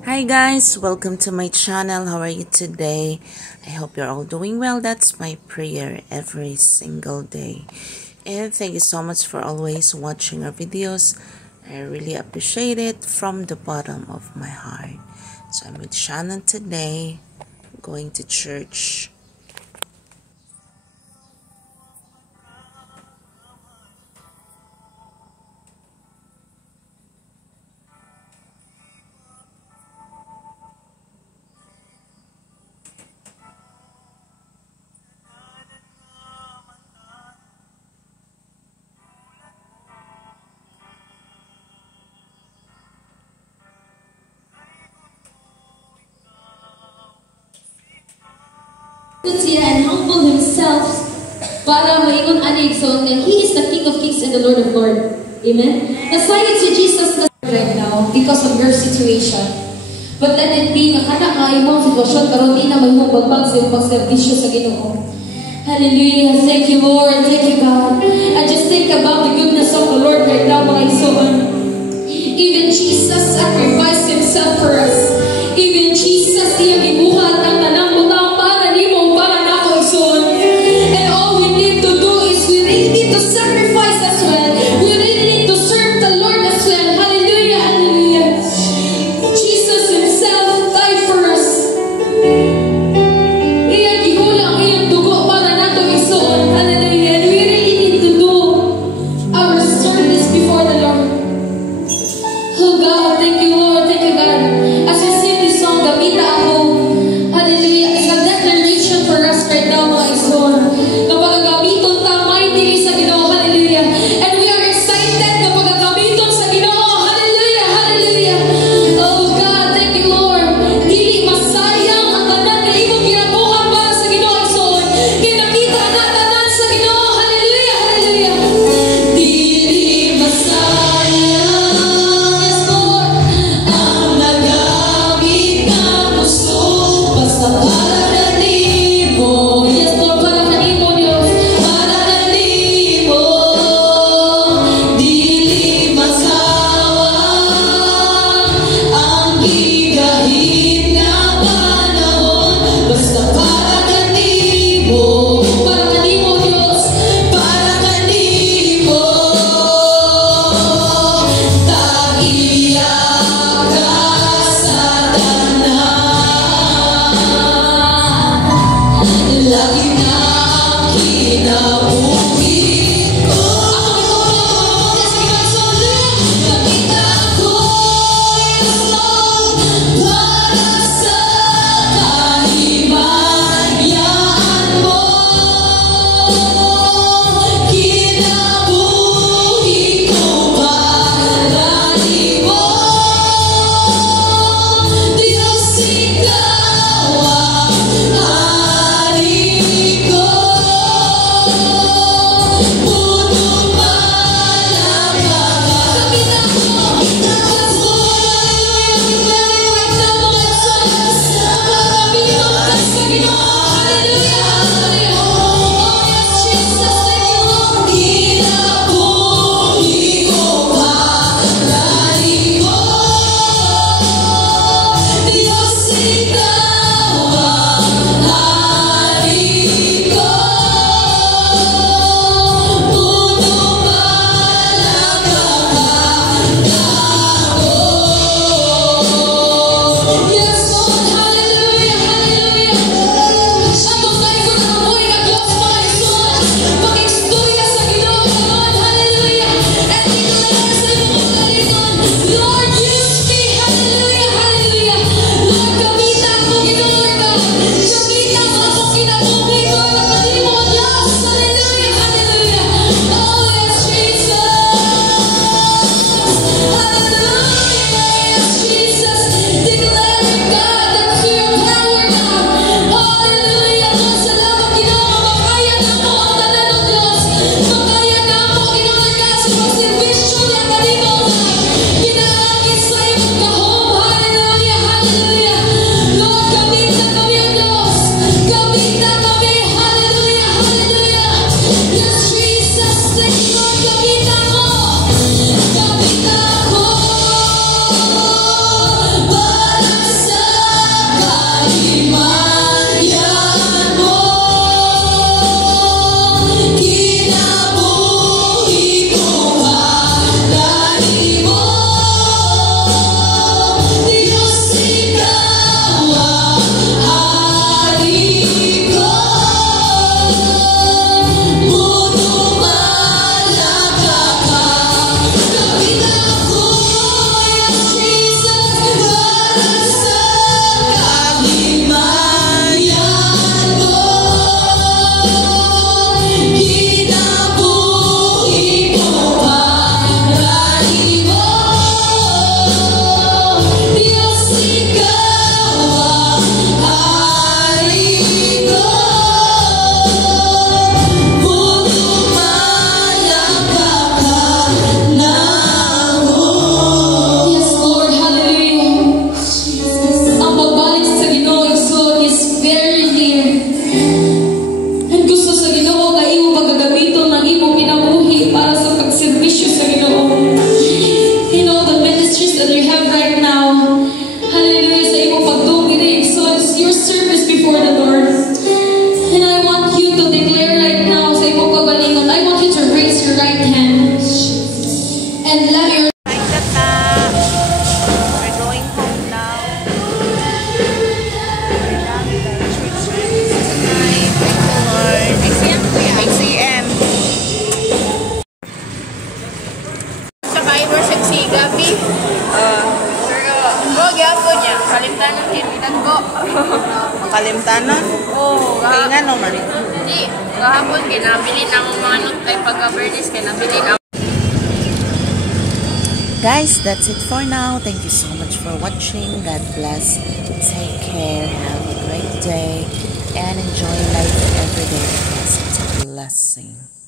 Hi guys, welcome to my channel. How are you today? I hope you're all doing well. That's my prayer every single day. And thank you so much for always watching our videos. I really appreciate it from the bottom of my heart. So I'm with Shannon today, going to church. And humble himself para maingon ani so that he is the King of Kings and the Lord of Lords. Amen. Nasayod si Jesus right now because of your situation. But let it be na kana nga imong sitwasyon karon di na mahimong bagbag sa imong pagserbisyo sa Ginoo. Hallelujah. Thank you, Lord. Thank you, God. I just think about the goodness of the Lord right now, mga igsoon. Even Jesus sacrificed himself for us. Even Jesus iyang gibuhat ang tanang butang para nimo para nako igsoon. And all we need to do is we really need to sacrifice as well. We really need to serve the Lord as well. Hallelujah, hallelujah. Jesus himself died for us. Iyang gigulang iyang dugo para nato igsoon. Hallelujah. And we really need to do our service before the Lord. Oh God, thank Kalimtanan kay Pinan ko. Makalimtanan? Oo. Kaya nga no, Marie. Hindi. Kahapon, kinabili na akong mga nutay pagka-birthdays. Kinabili na. Guys, that's it for now. Thank you so much for watching. God bless. Take care. Have a great day. And enjoy life every day because it's a blessing.